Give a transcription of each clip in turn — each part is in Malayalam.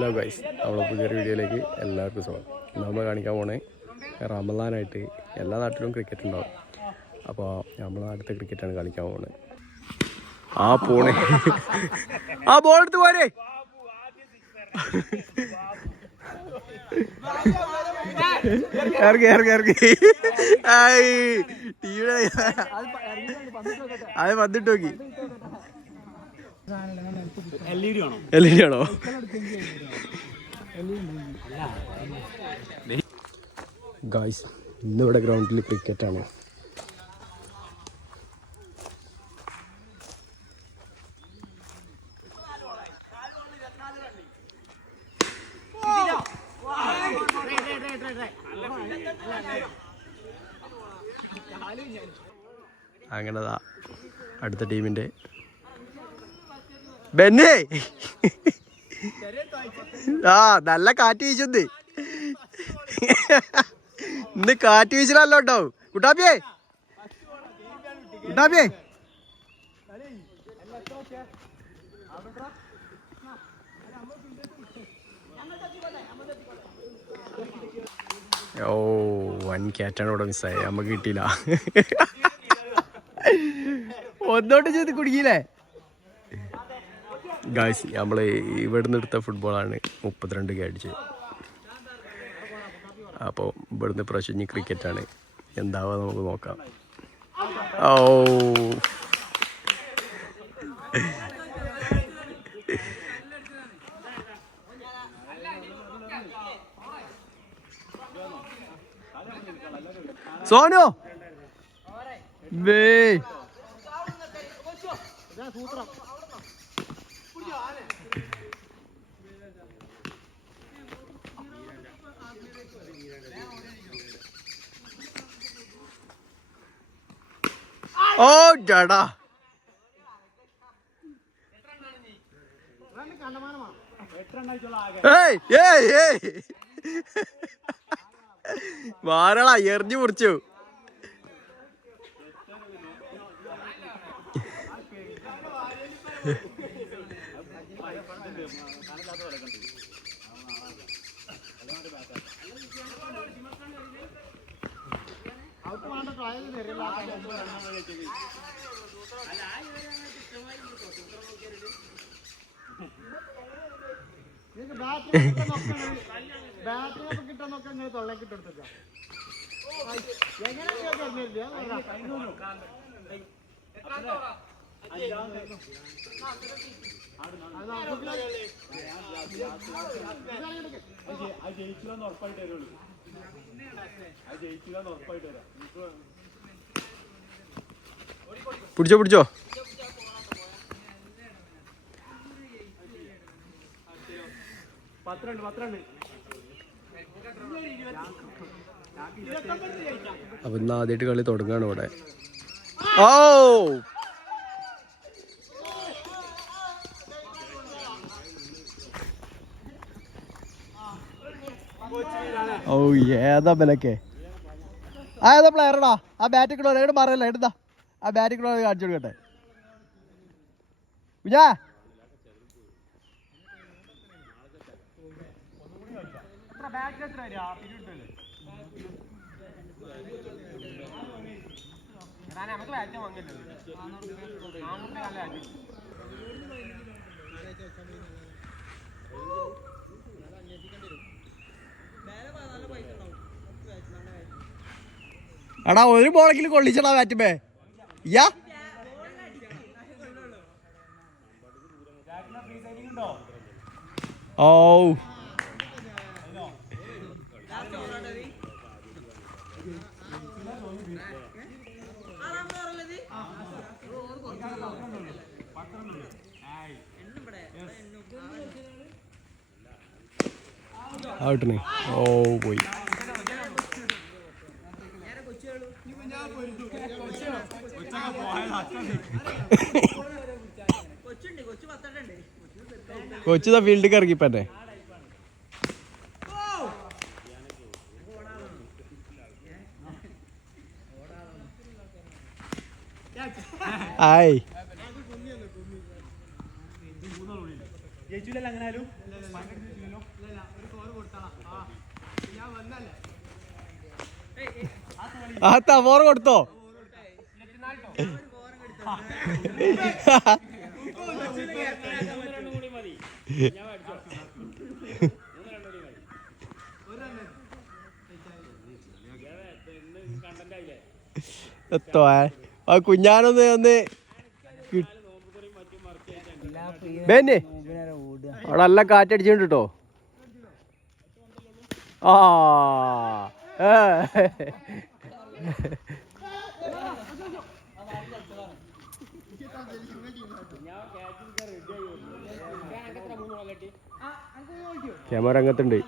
ഹലോ ഗൈസ് നമ്മളെ പുതിയൊരു വീഡിയോയിലേക്ക് എല്ലാവർക്കും സ്വാഗതം. നമ്മൾ കാണിക്കാൻ പോണേ റമലാനായിട്ട് എല്ലാ നാട്ടിലും ക്രിക്കറ്റ് ഉണ്ടാവും. അപ്പോൾ നമ്മളെ നാട്ടിലത്തെ ക്രിക്കറ്റാണ് കളിക്കാൻ പോണേ. ആ പോണേ. ആ ബോൾ എടുത്ത് പോരെ. അത് വന്നിട്ട് നോക്കി. എൽ ഇ ഡി ആണോ ഗായ്സ് ഇന്നിവിടെ ഗ്രൗണ്ടിൽ ക്രിക്കറ്റ് ആണ്. അങ്ങനെതാ അടുത്ത ടീമിന്റെ ബെന്നേ. ആ നല്ല കാറ്റ് വീശുന്നേ. ഇന്ന് കാറ്റ് വീശലല്ലോ കേട്ടോ കുട്ടാപ്പിയേ. കുട്ടാപ്പിയേ. ഓ വൺ ക്യാറ്റാണ് ഇവിടെ മിസ്സായി നമുക്ക് കിട്ടിയില്ല. ഒന്നോട്ട് ചെയ്ത് കുടുങ്ങിയില്ലേ? ഗായ്സ് നമ്മൾ ഇവിടുന്ന് എടുത്ത ഫുട്ബോളാണ് മുപ്പത്തിരണ്ട് കെ അടിച്ചത് അപ്പോൾ ഇവിടുന്ന് പ്രാവശ്യം ഇനി ക്രിക്കറ്റാണ് എന്താവാ നമുക്ക് നോക്കാം. ഓ സോനു! വേ. ഓ ജടാ. ഏയ് ഏയ് ഏയ്. മാറളാ എറിഞ്ഞു മുറിച്ചു. ബാറ്റിനൊക്കെ കിട്ടുന്നൊക്കെ ഇങ്ങനെ തൊള്ളേക്ക് ഇട്ടെടുത്തേക്കാം എങ്ങനെയാ പറഞ്ഞില്ല പിടിച്ചോ പിടിച്ചോ. അപ്പൊ ഇന്ന് ആദ്യമായിട്ട് കളി തുടങ്ങാണ് ഇവിടെ. ഓ! ഓ ഏതാ ബലക്കെ ആ ഏതാ പ്ലെയറടാ ആ ബാറ്റ് കിടോ എവിടെ മാറല്ല എടുത്താ. ആ ബാറ്റിംഗ് കിടോ കാണിച്ചു കൊടുക്കട്ടെ. വിജാ എടാ ഒരു ബോളെങ്കിലും കൊള്ളിച്ചടാ ബാറ്റുമേ യാ ഓ ഔട്ടണേ ഓ പോയി കൊച്ചു ഫീൽഡിൽ ഇറങ്ങിപ്പറ്റേ ആയി ആ തവോറ് കൊടുത്തോ എത്തോ കുഞ്ഞാനൊന്ന് ഒന്ന് ബെന്നെ അവിടെ നല്ല കാറ്റടിച്ചുകൊണ്ട് കേട്ടോ ആ ക്യാമറ രംഗത്തുണ്ട്.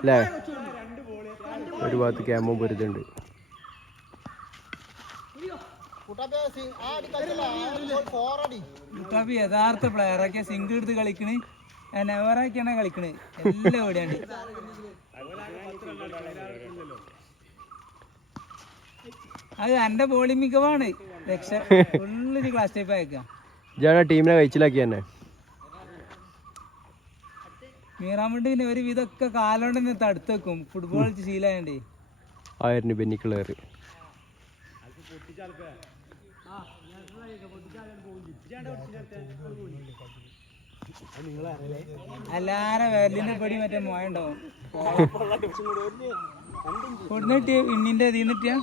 അല്ലേ ഒരു ഭാഗത്ത് ക്യാമറ പൊരുത്തുണ്ട് ലുട്ടാപ്പി യഥാർത്ഥ പ്ലെയറൊക്കെ സിംഗിൾ എടുത്ത് കളിക്കണ്. നെവറാക്കിയാണ് കളിക്കണ്. എല്ലാം എവിടെയാണ് അത് എന്റെ ബോളിംഗ് മികവാണ് രക്ഷ. ഫുള്ള് ക്ലാസ് ടൈപ്പ് അയക്കാം ഇതാണ് ടീമിനെ കഴിച്ചിലാക്കി തന്നെ. മീറാമുണ്ട് പിന്നെ ഒരു വിധമൊക്കെ കാലോണ്ട് തന്നെ തടുത്ത് വെക്കും ഫുട്ബോൾ കളിച്ച് ശീലമായോണ്ടേ ആയിരുന്നു ബെന്നിക്കുള്ളേറ് എല്ലാരെ വേലിന്റെ പടി മറ്റേ മോയ ഉണ്ടാവും കൊടുന്നിട്ട് ഇണ്ണിന്റെ തീന്നിട്ടിയാ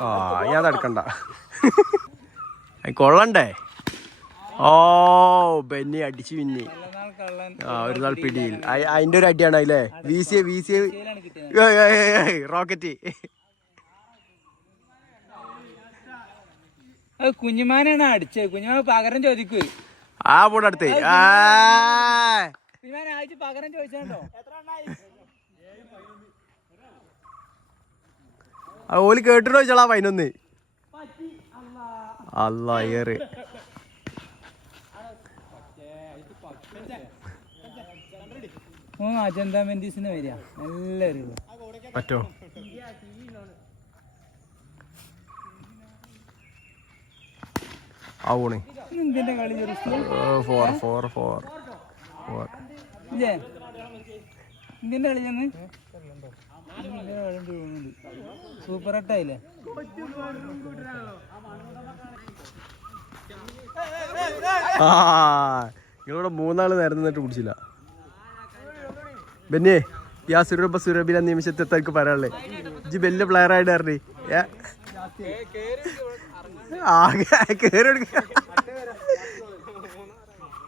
ആ ഞാൻ തടുക്കണ്ട കൊള്ളണ്ടേ? ഓ ബെന്നി അടിച്ചു പിന്നി ആ ഒരു നാൾ പിടിയിൽ. അതിന്റെ ഒരു അടിയാണ് അല്ലേ V C V C rocket. കുഞ്ഞുമാനാണ് അടിച്ചത് കുഞ്ഞുമാൻ പകരം ചോദിക്കൂ. ആ പോടെ അടുത്ത്. ആ. പകരം ചോദിച്ചോ ഓൽ കേട്ടിട്ടോ ചോളാ പതിനൊന്ന്. അല്ല ഏറ്. ഓ അജന്ത മെന്റീസിന് വരിക. നല്ലൊരു പറ്റോ? ആ പോണേ എന്തിന്റെ കളി Jerusalem? Four four four four ഇല്ലേ? എന്തിന്റെ കളി ചെന്ന് സൂപ്പർ ഹട്ടായില്ലേ ആ നിങ്ങളിവിടെ മൂന്നാൾ നേരം നിന്നിട്ട് കുടിച്ചില്ല. ബെന്നെ ഈ ആ സുരബില നിമിഷത്തെ തനിക്ക് പറയാനുള്ളേ. ഇജ്ജ് വലിയ പ്ലെയർ ആയിട്ട് അറിഞ്ഞി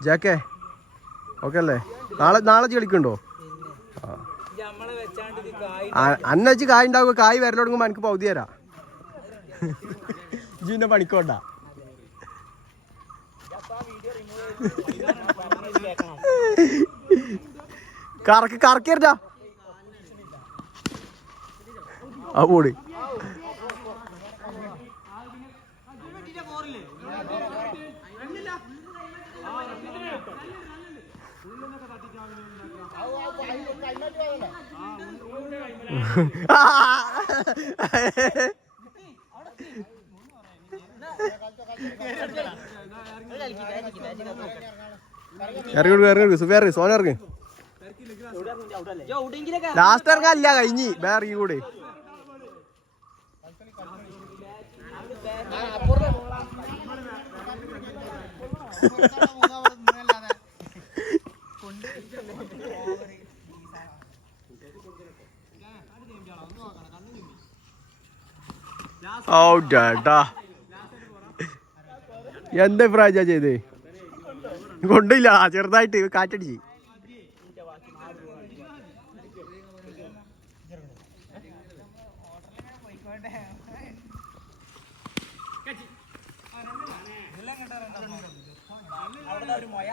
ജാക്കേ ഓക്കെ അല്ലേ? നാളെ നാളെ കളിക്കണ്ടോ ആ. ഇത് കായ് ഉണ്ടാവുക കായ് വരൽ തുടങ്ങുമ്പോ എനിക്ക് പൗതി തരാ. ഇജിന്റെ പണിക്കോണ്ട കറക്ക് കറക്കരുതാ ആ പോട്. ഇറങ്ങി ഇറങ്ങി കൊടുക്ക്. സുബി ഇറങ്ങ്, സോന ഇറങ്ങ്. ലാസ്റ്റ് ഇറങ്ങാല്ല കഴിഞ്ഞി. ഇറങ്ങി കൂടെ. ഓ ഡാ എന്താ പ്രാജ ചെയ്ത്? കൊണ്ടില്ല ചെറുതായിട്ട് കാറ്റടിച്ച്. ഒരു മൊയ.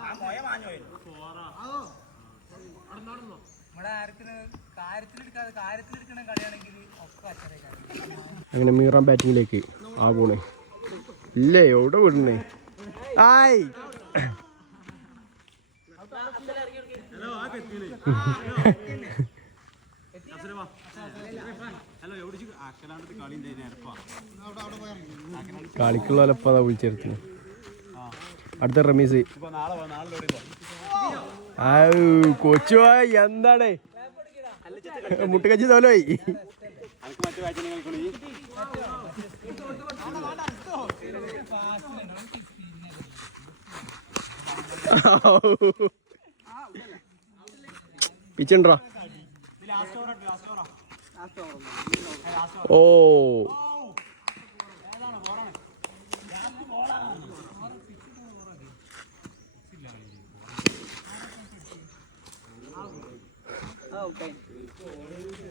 ആ മൊയ ഒക്കെ അച്ചറേക്കാണ് അങ്ങനെ മീറാൻ ബാറ്റിങ്ങിലേക്ക് ആ പോണേ ഇല്ലേ എവിടെ വിടണേ ആയ്. കളിക്കുള്ള ഒലപ്പതാ വിളിച്ചെടുത്തിന് അടുത്ത റമീസ്. ആ കൊച്ചു എന്താണ്? മുട്ടുകച്ചി തോലോയി. പിച്ചുണ്ടോ? ഓ.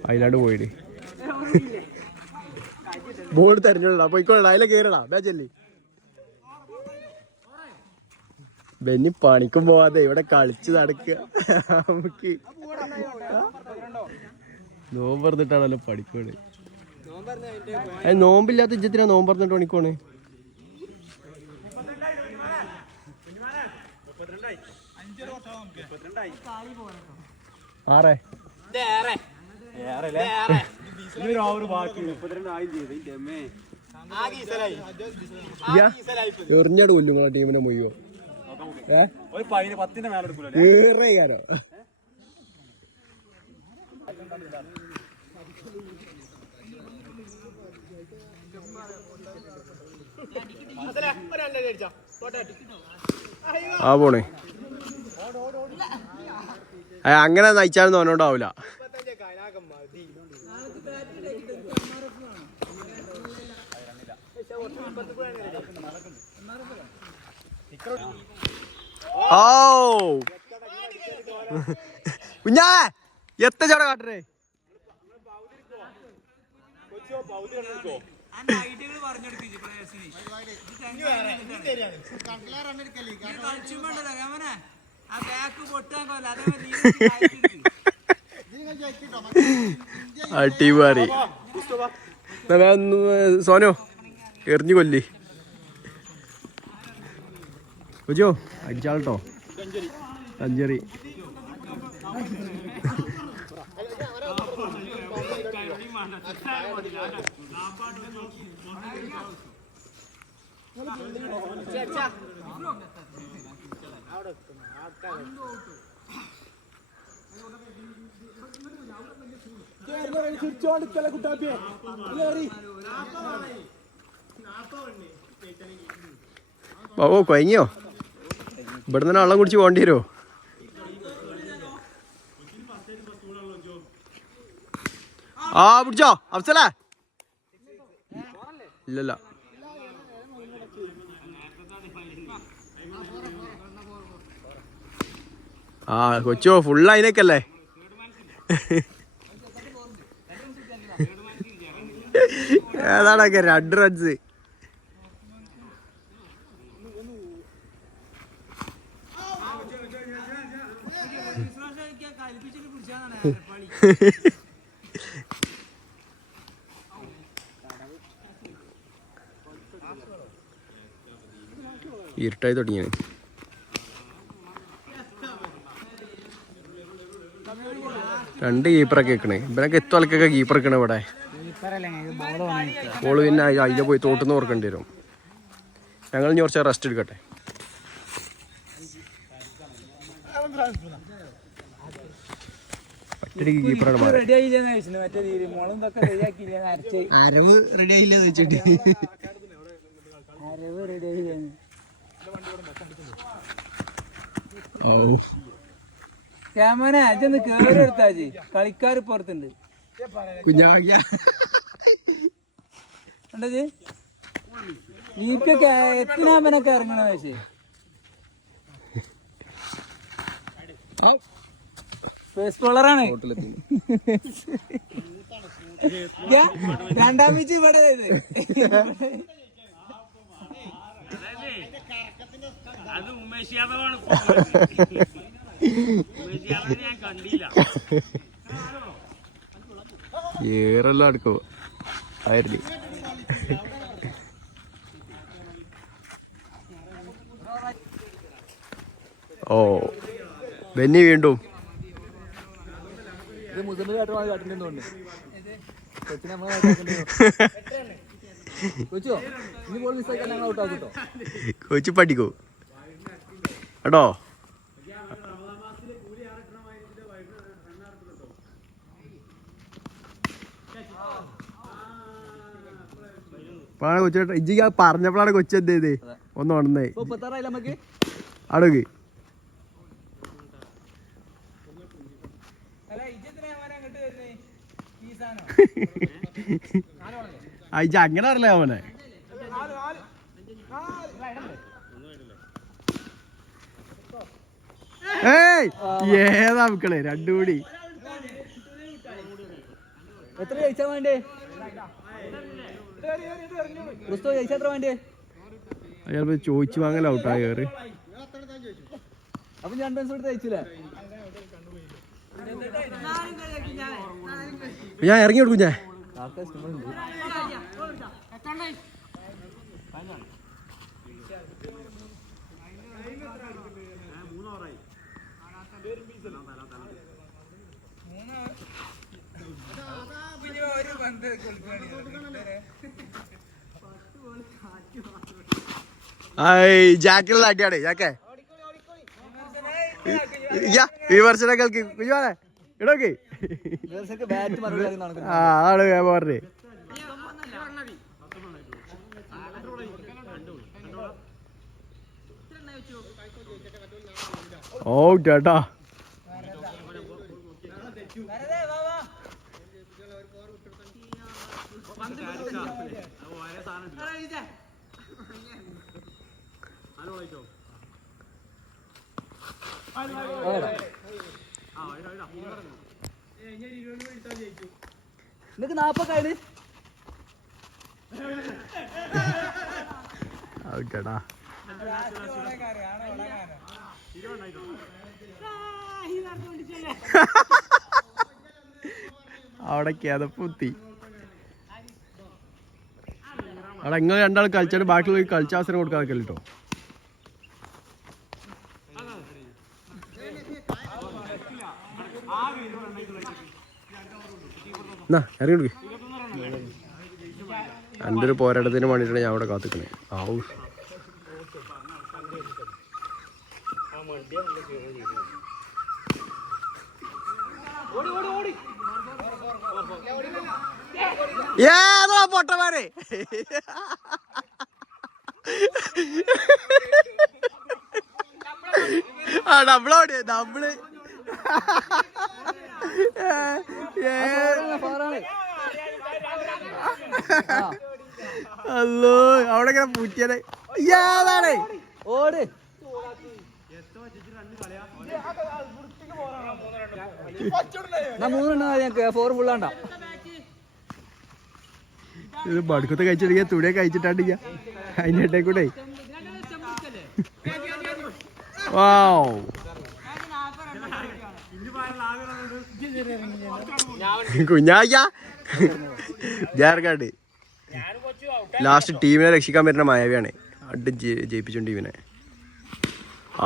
അതിലാണ്ട് പോയിടി. ബോർഡ് തെരഞ്ഞോളാ പോയിക്കോളാ അതിലെ കേറടാ. ബാച്ചല്ലേ ബെന്നി പണിക്കും പോവാതെ ഇവിടെ കളിച്ച് നടക്കുക. നമുക്ക് നോമ്പ് പറഞ്ഞിട്ടാണല്ലോ പഠിക്കോണ് നോമ്പില്ലാത്ത ഇജ്ജത്തിനാ നോമ്പ് പറഞ്ഞിട്ട് പണിക്കോണ്? ആറേ. എറിഞ്ഞാട് കൊല്ലും നിങ്ങളെ ടീമിനെ മൊയ്യോ ഏറെ കാരോ ആ പോണേ. അങ്ങനെ നയിച്ചാലൊന്നും അവനോണ്ടാവൂല ഓ കുഞ്ഞാ എത്ര ചട കാട്ടേ ഐഡിയകൾ പറഞ്ഞെടുപ്പിച്ചു സോനോ എറിഞ്ഞു കൊല്ലി. ബാക്ക് അടിച്ചാളട്ടോ. അഞ്ചറി. അവിടെ അടിമാറി ഓ കൊയങ്ങിയോ? ഇവിടുന്ന് വെള്ളം കുടിച്ച് പോകേണ്ടി വരുമോ ആ പിടിച്ചോ. അഫ്സലേ. ഇല്ലല്ല. ആ കൊച്ചോ ഫുൾ അതിനൊക്കെയല്ലേ ഏതാണൊക്കെ രണ്ട് റൺസ് ഇരുട്ടായി തുടങ്ങിയാണ്. രണ്ട് കീപ്പറൊക്കെ വെക്കണേ ഇവരൊക്കെ എത്തു ആൾക്കൊക്കെ കീപ്പർ വെക്കണേ ഇവിടെ. ബോൾ പിന്നെ അതിലെ പോയി തോട്ടുന്ന് ഓർക്കേണ്ടി വരും. ഞങ്ങൾ ഇനി കുറച്ച് റെസ്റ്റ് എടുക്കട്ടെ. കീപ്പറാണ് അരവ് റെഡി വെച്ചിട്ട്. അരവ് റെഡി ഓ ക്യാമറ അജന്ന് കേറി എടുത്താജി കളിക്കാർ പുറത്തുണ്ട് കുഞ്ഞാകിയ കണ്ടത് നീക്കൊക്കെ എത്തിനാമനൊക്കെ ഇറങ്ങണ പക്ഷേ ഫേസ് ബോളറാണ് രണ്ടാം പിച്ച് ഇവിടെ. അത് ഉമേഷ് യാദവാണ്. ഏറെല്ലാം അടുക്കോ. ആയിരുന്നു ഓ ബെന്നി വീണ്ടും. കൊച്ചു പഠിക്കൂ കേട്ടോ. ഇപ്പോഴാണ് കൊച്ചു ഇജ്ജി ആ പറഞ്ഞപ്പോഴാണ് കൊച്ചു എന്ത് ചെയ്തേ? ഒന്ന് ഉണന്നേ അടുക്ക് അയച്ച അങ്ങനെ അറിയില്ല അവനെ. ഏയ് ഏതാ മക്കളെ? രണ്ടു കൂടി. എത്ര ജയിച്ചാ വേണ്ടേ? ക്രിസ്തു ജയിച്ചാ എത്ര വേണ്ടേ അയാൾ ചോദിച്ചു വാങ്ങല ഔട്ടാ കയറി അപ്പൊ ഞാൻ രണ്ടു ദിവസം ജയിച്ചില്ലേ ഞാൻ ഇറങ്ങി കൊടുക്കും ഞാൻ. ജാക്കിലുള്ള അടിയാടേ ജാക്കേ. വിമർശനം കേൾക്ക് കുഞ്ഞുവാനെ ഇടോക്കെ. ആ അതാണ് ഞാൻ പറഞ്ഞേ. ഓ ചേട്ടാ. നിനക്ക് നാപ്പക്കായത് ഓ ചേട്ടാ അവിടെ കിതപ്പുത്തി അവിടെ നിങ്ങൾ രണ്ടാൾ കളിച്ചിട്ട് ബാക്കിയുള്ള കളിച്ച അവസരം കൊടുക്കാൻ കേട്ടോ എന്നാ ഇറങ്ങി കൊടുക്ക്. എന്റെ ഒരു പോരാട്ടത്തിന് വേണ്ടിയിട്ടാണ് ഞാൻ അവിടെ കാത്തിക്കണേ. ആവൂ ഏതാ പൊട്ടമാരെ ആ നമ്മളോട് നമ്മൾ അല്ലോ അവിടെ ഇങ്ങനെ പൂറ്റിയത് ഏതാണ് ഓട്. മൂന്നെണ്ണം ഫോർ ഫുള്ളാണ്ട ഇത് ബടുക്കത്തെ കഴിച്ചിട്ടില്ല തുണിയെ കഴിച്ചിട്ടാണ്ടില്ല അതിന്റെ ഇടയിൽ കൂടെ വാവ്. കുഞ്ഞായ്യ ജാർക്കാട് ലാസ്റ്റ് ടീമിനെ രക്ഷിക്കാൻ പറ്റുന്ന മായവിയാണ്. അഡ് ജയിപ്പിച്ചു ടീമിനെ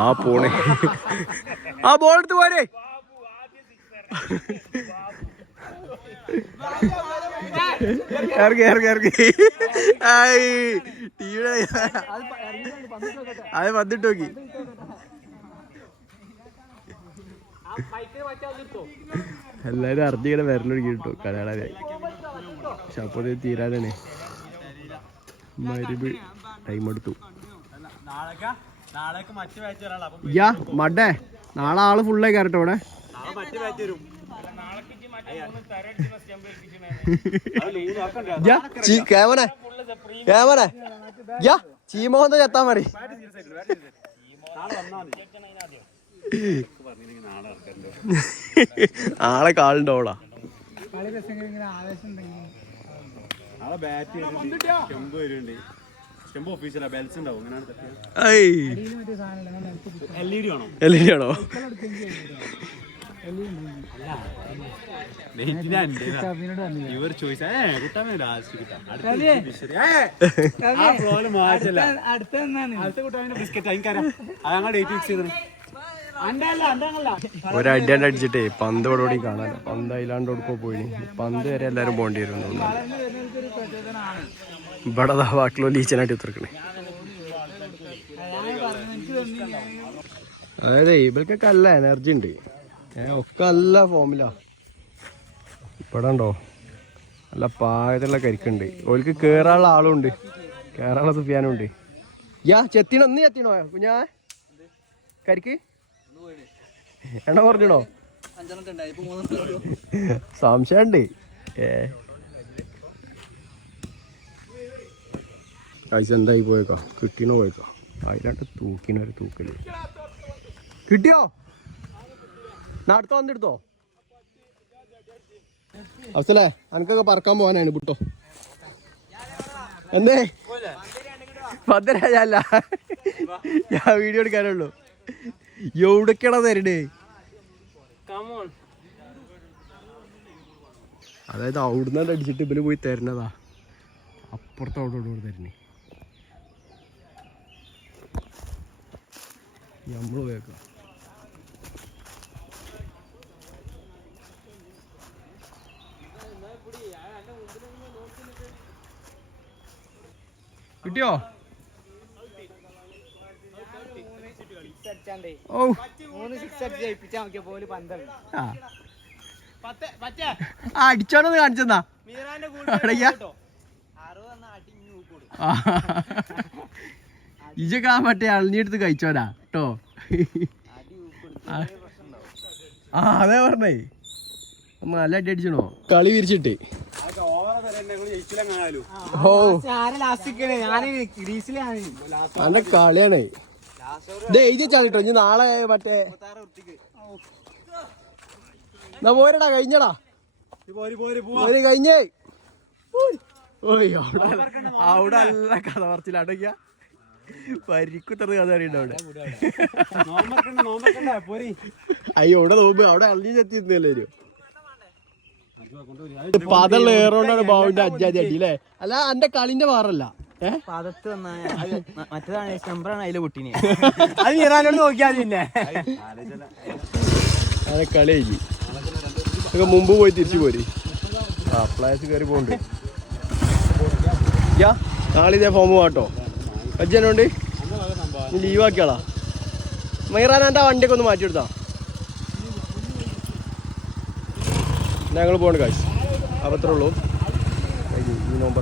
ആ പോണേ. ആ ബോൾ എടുത്ത് പോരെ. ഇറങ്ങി ഇറങ്ങി ഇറങ്ങി. ആയി ടീമിനെ അത് വന്നിട്ട് നോക്കി. എല്ലാരും അറിഞ്ഞിങ്ങനെ വരലൊടുക്കി കിട്ടു കലയാളായി പക്ഷെ അപ്പോൾ തീരാനാണ്. മരുബ് ടൈം എടുത്തു. യാ മടേ. നാളെ ആൾ ഫുള്ളേ കയറട്ടെ ഇവിടെ മാച്ച് വരും. യാ ചീമോന്ത ചെത്താൻ മതി. ആളെ കാളുണ്ടോളാ കളി രസങ്ങൾ ഇങ്ങനെ ആവേശം ഉണ്ടെങ്കിൽ. നാളെ ബാറ്റ് വരുന്നുണ്ട്. സ്റ്റെമ്പ് വരുന്നുണ്ട് സ്റ്റെമ്പ് ഒഫീഷ്യലാ ബെൽസ് അങ്ങനെയാണ് തട്ടിയത് ഐ. മറ്റേ സാധനം എൽ ഇ ഡി ആണോ ഇവർ ചോയ്സ് അടുത്ത ബിസ്ക്കറ്റ് അതിനറിയാം അത് ഞങ്ങൾ ഡേറ്റ് ഫിക്സ് ചെയ്തത്. ഒരടിയാണ്ട് അടിച്ചിട്ടേ പന്ത് കൂടി കാണാൻ. പന്ത് അയിലാണ്ട് കൊടുക്കോ പോയി പന്ത് വരെ എല്ലാരും പോകേണ്ടി വരും എന്ന് തോന്നുന്നു. ഒരു പ്രചോദനമാണ് ഇവിടെ ബാക്കിയുള്ള ലീച്ചനായിട്ട് ഉത്തർക്കണേ അതായത് ഇവൾക്കൊക്കെ നല്ല എനർജി ഉണ്ട്. ഒക്കെ നല്ല ഫോമിലാ ഇവിടെ ഉണ്ടോ? നല്ല പാകത്തിലുള്ള കരിക്കുണ്ട് ഓൽക്ക് കേറാനുള്ള ആളുണ്ട്. കേറാനുള്ള സുഫിയാനും ഉണ്ട് യാ ചെത്തിണോ? ഒന്ന് ചെത്തിണോ? കുഞ്ഞാ കരിക്ക്? എണ്ണ പറഞ്ഞിടോ സംശയമുണ്ട് ഏ. കാഴ്ച എന്തായി പോയേക്കാ? കിട്ടീനോ പോയേക്കാ? അതിലാണ്ട് തൂക്കിനൊരു തൂക്കൽ. കിട്ടിയോ? നടത്തോ വന്നെടുത്തോ അവസലേ അനക്കൊക്കെ പറക്കാൻ പോകാനാണ് വിട്ടോ എന്തേ? പത്തരാജല്ല ഞാൻ വീഡിയോ എടുക്കാനുള്ളൂ എവിടേക്കാണോ തരണേ അതായത് അവിടുന്ന് അടിച്ചിട്ട് ഇവർ പോയി തരണതാ. അപ്പുറത്ത് അവിടെ ഇവിടെ തരണേ. നമ്മൾ പോയേക്കാം. കിട്ടിയോ ഓ മൂന്ന് സിക്സ് അടിച്ച് ജയിപ്പിച്ചാൽ നോക്കിയ പോലെ പന്തല്ല ആ ആ, അടിച്ചോണെന്ന് കാണിച്ചെന്നാ ഇജൊക്കെ ആ മറ്റേ അളിഞ്ഞെടുത്ത് കഴിച്ചോനാ കേട്ടോ ആ അതെ പറഞ്ഞേ അമ്മ നല്ല അടി അടിച്ചണോ കളി വിരിച്ചിട്ട് ഓ ആരെ ലാസ്റ്റ് ഞാൻ ഗ്രീസിലാണ് നല്ല കളിയാണ് ഇത് എഴുതി വെച്ചാൽ ഇനി നാളെ മറ്റേ എന്നാ പോരടാ കഴിഞ്ഞടാ. പോര് കഴിഞ്ഞേ. അവിടെ അല്ല കഥ പറച്ചില്ല അടയ്ക്ക പരിക്കുത്തത് കഥ അറിയണ്ട അവിടെ. അയ്യോ അവിടെ നോക്കുമ്പോ അവിടെ അള്ളി ചെത്തിയിരുന്നല്ലേ ഒരു പതള്ള ഏറോണ്ടാണ് ബാബുവിന്റെ അജ്ജാതി അടി അല്ലേ? അല്ല എന്റെ കളിന്റെ പാറല്ല ഏ പദത്ത് മറ്റേതാണ് നമ്പറാണ് അതിലെ പൊട്ടിനെ. അത് ഇറാനോട് നോക്കിയാൽ പിന്നെ. അതെ കളി ഇതൊക്കെ മുമ്പ് പോയി തിരിച്ചു പോരി. ആ പ്ലേസ് കയറി പോണ്ട് യാ നാളെ ഇതേ ഫോം പോവാട്ടോ അജ്ജനുണ്ട് നീ ലീവ് ആക്കിയാളാ? മൈറാൻ എന്റെ വണ്ടിയൊക്കെ ഒന്ന് മാറ്റിയെടുത്താ ഞങ്ങൾ പോണ്ട് കാശ് അപ്പത്രേ ഉള്ളൂ. കഴിഞ്ഞു ഈ നോമ്പ്